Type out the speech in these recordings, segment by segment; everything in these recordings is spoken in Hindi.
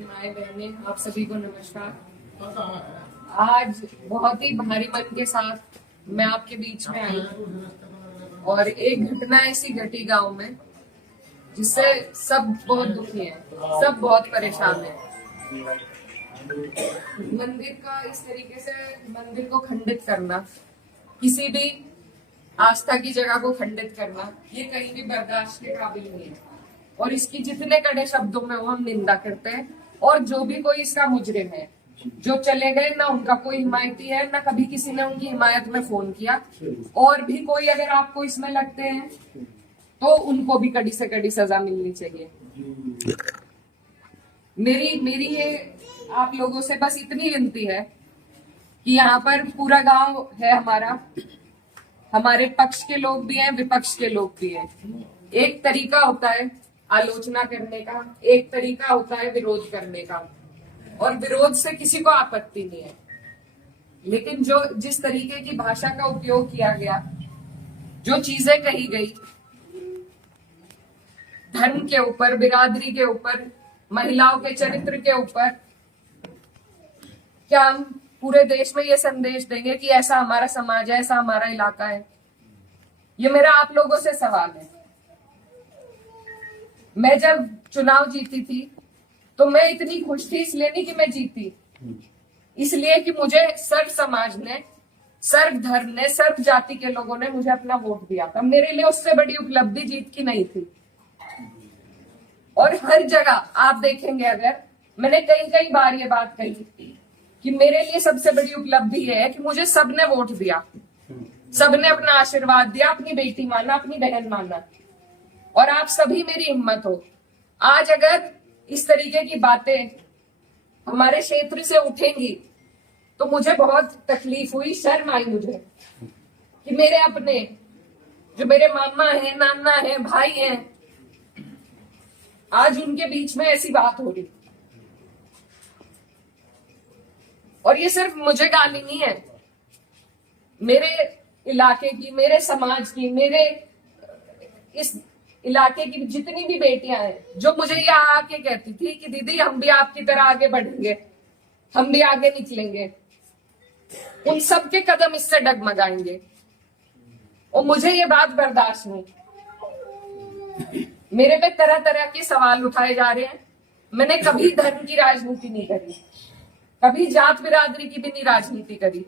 माए बहने, आप सभी को नमस्कार। आज बहुत ही भारी मन के साथ मैं आपके बीच में आई और एक घटना ऐसी घटी गांव में जिससे सब बहुत दुखी हैं, सब बहुत परेशान हैं। मंदिर का इस तरीके से मंदिर को खंडित करना, किसी भी आस्था की जगह को खंडित करना, ये कहीं भी बर्दाश्त के काबिल नहीं है और इसकी जितने कड़े शब्दों में वो हम निंदा करते हैं। और जो भी कोई इसका मुजरिम है, जो चले गए, ना उनका कोई हिमायती है, ना कभी किसी ने उनकी हिमायत में फोन किया। और भी कोई अगर आपको इसमें लगते हैं तो उनको भी कड़ी से कड़ी सजा मिलनी चाहिए। मेरी ये आप लोगों से बस इतनी विनती है कि यहाँ पर पूरा गांव है हमारा, हमारे पक्ष के लोग भी हैं, विपक्ष के लोग भी हैं। एक तरीका होता है आलोचना करने का, एक तरीका होता है विरोध करने का, और विरोध से किसी को आपत्ति नहीं है। लेकिन जो जिस तरीके की भाषा का उपयोग किया गया, जो चीजें कही गई धर्म के ऊपर, बिरादरी के ऊपर, महिलाओं के चरित्र के ऊपर, क्या हम पूरे देश में ये संदेश देंगे कि ऐसा हमारा समाज है, ऐसा हमारा इलाका है? ये मेरा आप लोगों से सवाल है। मैं जब चुनाव जीती थी तो मैं इतनी खुश थी, इसलिए नहीं कि मैं जीती, इसलिए कि मुझे सर्व समाज ने, सर्व धर्म ने, सर्व जाति के लोगों ने मुझे अपना वोट दिया था। मेरे लिए उससे बड़ी उपलब्धि जीत की नहीं थी। और हर जगह आप देखेंगे, अगर मैंने कई बार ये बात कही कि मेरे लिए सबसे बड़ी उपलब्धि है कि मुझे सबने वोट दिया, सबने अपना आशीर्वाद दिया, अपनी बेटी माना, अपनी बहन माना, और आप सभी मेरी हिम्मत हो। आज अगर इस तरीके की बातें हमारे क्षेत्र से उठेंगी तो मुझे बहुत तकलीफ हुई, शर्म आई मुझे कि मेरे अपने, जो मेरे मामा है, नाना है, भाई हैं, आज उनके बीच में ऐसी बात हो रही। और ये सिर्फ मुझे गाली नहीं है, मेरे इलाके की, मेरे समाज की, मेरे इस इलाके की जितनी भी बेटियां हैं, जो मुझे ये आके कहती थी कि दीदी हम भी आपकी तरह आगे बढ़ेंगे, हम भी आगे निकलेंगे, उन सब के कदम इससे डगमगाएंगे। और मुझे ये बात बर्दाश्त नहीं। मेरे पे तरह तरह के सवाल उठाए जा रहे हैं। मैंने कभी धर्म की राजनीति नहीं करी, कभी जात बिरादरी की भी नहीं राजनीति करी।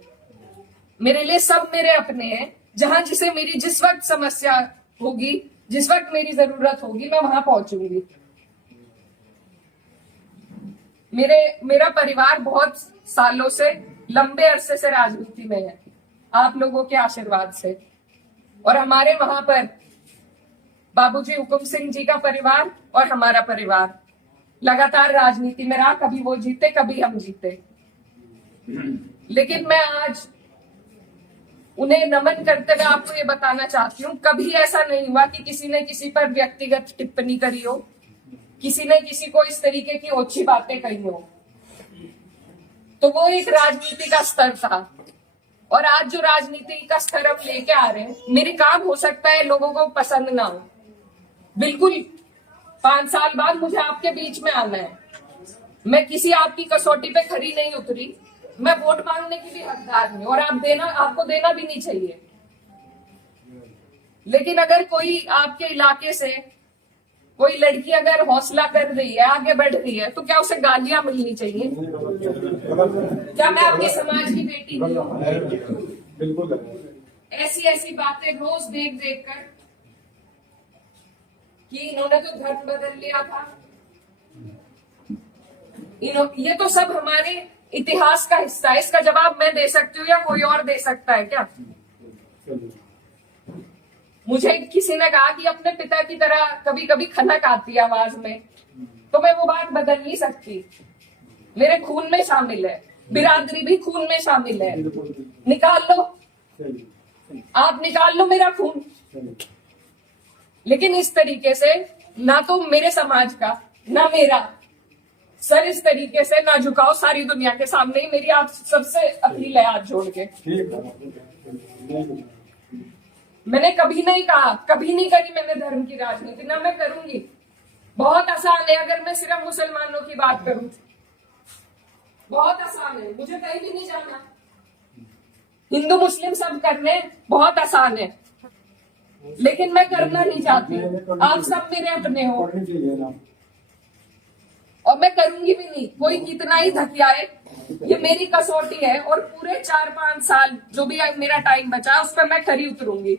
मेरे लिए सब मेरे अपने हैं। जहां जिसे मेरी जिस वक्त समस्या होगी, जिस वक्त मेरी जरूरत होगी, मैं वहां पहुंचूंगी। मेरा परिवार बहुत सालों से, लंबे अरसे से राजनीति में है, आप लोगों के आशीर्वाद से। और हमारे वहां पर बाबूजी हुकुम सिंह जी का परिवार और हमारा परिवार लगातार राजनीति में रहा। कभी वो जीते, कभी हम जीते। लेकिन मैं आज उन्हें नमन करते हुए आपको ये बताना चाहती हूँ, कभी ऐसा नहीं हुआ कि किसी ने किसी पर व्यक्तिगत टिप्पणी करी हो, किसी ने किसी को इस तरीके की ओछी बातें कही हो। तो वो एक राजनीति का स्तर था। और आज जो राजनीति का स्तर हम लेके आ रहे हैं, मेरे काम हो सकता है लोगों को पसंद ना हो, बिल्कुल 5 साल बाद मुझे आपके बीच में आना है। मैं किसी आपकी कसौटी पे खरी नहीं उतरी, मैं वोट मांगने की भी हकदार हूं, और आपको देना भी नहीं चाहिए। लेकिन अगर कोई आपके इलाके से कोई लड़की अगर हौसला कर रही है, आगे बढ़ रही है, तो क्या उसे गालियां मिलनी चाहिए? क्या मैं आपके समाज की बेटी नहीं हूं? ऐसी बातें रोज देख कर कि इन्होंने तो धर्म बदल लिया था, ये तो सब हमारे इतिहास का हिस्सा है। इसका जवाब मैं दे सकती हूँ या कोई और दे सकता है क्या? मुझे किसी ने कहा कि अपने पिता की तरह कभी कभी खनक आती है आवाज में, तो मैं वो बात बदल नहीं सकती। मेरे खून में शामिल है, बिरादरी भी खून में शामिल है। निकाल लो, आप निकाल लो मेरा खून। लेकिन इस तरीके से ना तो मेरे समाज का, ना मेरा सर इस तरीके से ना झुकाओ सारी दुनिया के सामने ही। मेरी आप सबसे अपील है हाथ जोड़ के। मैंने कभी नहीं कहा, कभी नहीं करी मैंने धर्म की राजनीति, ना मैं करूंगी। बहुत आसान है अगर मैं सिर्फ मुसलमानों की बात करूं, बहुत आसान है, मुझे कहीं भी नहीं जाना। हिंदू मुस्लिम सब करने बहुत आसान है, लेकिन मैं करना नहीं चाहती। आप सब मेरे अपने हो और मैं करूंगी भी नहीं। कोई कितना ही धकियाए, ये मेरी कसौटी है और पूरे 4-5 साल जो भी मेरा टाइम बचा उस पर मैं खरी उतरूंगी।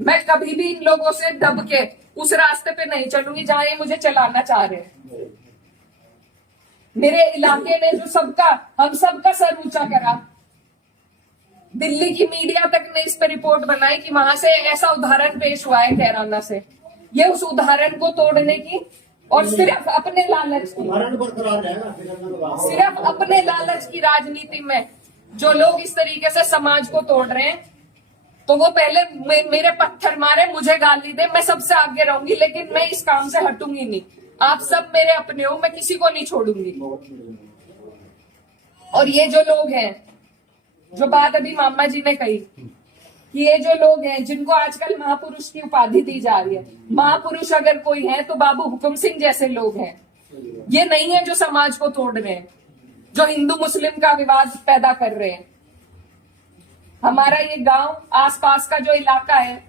मैं कभी भी इन लोगों से दब के उस रास्ते पे नहीं चलूंगी जहां ये मुझे चलाना चाह रहे हैं। मेरे इलाके ने जो सबका, हम सबका सर ऊंचा करा, दिल्ली की मीडिया तक ने इस पर रिपोर्ट बनाई कि वहां से ऐसा उदाहरण पेश हुआ है कैराना से। ये उस उदाहरण को तोड़ने की और सिर्फ अपने लालच की, सिर्फ अपने लालच की राजनीति में जो लोग इस तरीके से समाज को तोड़ रहे हैं, तो वो पहले मेरे पत्थर मारे, मुझे गाली दे, मैं सबसे आगे रहूंगी, लेकिन मैं इस काम से हटूंगी नहीं। आप सब मेरे अपने हो, मैं किसी को नहीं छोड़ूंगी। और ये जो लोग हैं, जो बात अभी मामा जी ने कही कि ये जो लोग हैं जिनको आजकल महापुरुष की उपाधि दी जा रही है, महापुरुष अगर कोई है तो बाबू हुकुम सिंह जैसे लोग हैं। ये नहीं है जो समाज को तोड़ रहे हैं, जो हिंदू मुस्लिम का विवाद पैदा कर रहे हैं। हमारा ये गांव, आसपास का जो इलाका है,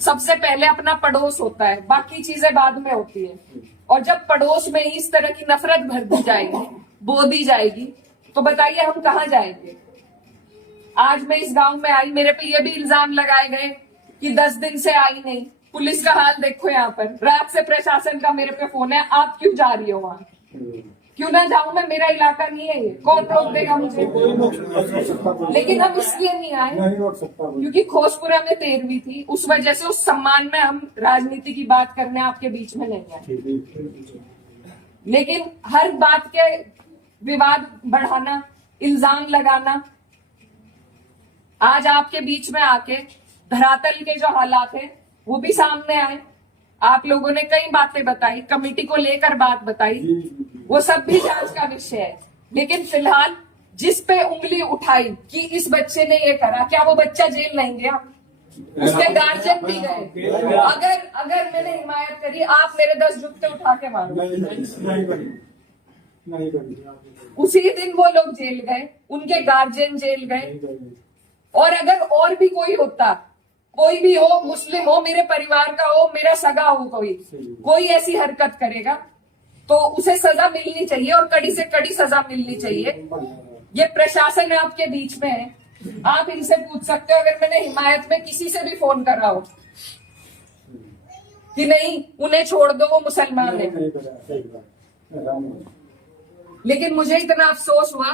सबसे पहले अपना पड़ोस होता है, बाकी चीजें बाद में होती है। और जब पड़ोस में ही इस तरह की नफरत भर दी जाएगी, बो दी जाएगी, तो बताइए हम कहाँ जाएंगे। आज मैं इस गांव में आई, मेरे पे ये भी इल्जाम लगाए गए कि 10 दिन से आई नहीं। पुलिस का हाल देखो यहाँ पर, रात से प्रशासन का मेरे पे फोन है, आप क्यों जा रही हो वहां। क्यों ना जाऊं मैं, मेरा इलाका नहीं है ये, कौन रोक देगा मुझे। लेकिन हम इसलिए नहीं आए क्योंकि खोसपुरा में 13वीं थी, उस वजह से उस सम्मान में हम राजनीति की बात करने आपके बीच में नहीं आए। लेकिन हर बात के विवाद बढ़ाना, इल्जाम लगाना, आज आपके बीच में आके धरातल के जो हालात है वो भी सामने आए। आप लोगों ने कई बातें बताई, कमेटी को लेकर बात बताई, वो सब भी जांच का विषय है। लेकिन फिलहाल जिस पे उंगली उठाई कि इस बच्चे ने ये करा, क्या वो बच्चा जेल नहीं गया? उसके गार्जियन भी गए। अगर मैंने हिमायत करी, आप मेरे 10 जुत्ते उठा के मारो। उसी दिन वो लोग जेल गए, उनके गार्जियन जेल गए। और अगर और भी कोई होता, कोई भी हो, मुस्लिम हो, मेरे परिवार का हो, मेरा सगा हो, कोई ऐसी हरकत करेगा तो उसे सजा मिलनी चाहिए और कड़ी से कड़ी सजा मिलनी चाहिए। ये प्रशासन आपके बीच में है, आप इनसे पूछ सकते हो। अगर मैंने हिमायत में किसी से भी फोन करा हो कि नहीं उन्हें छोड़ दो, वो मुसलमान है, लेकिन मुझे इतना अफसोस हुआ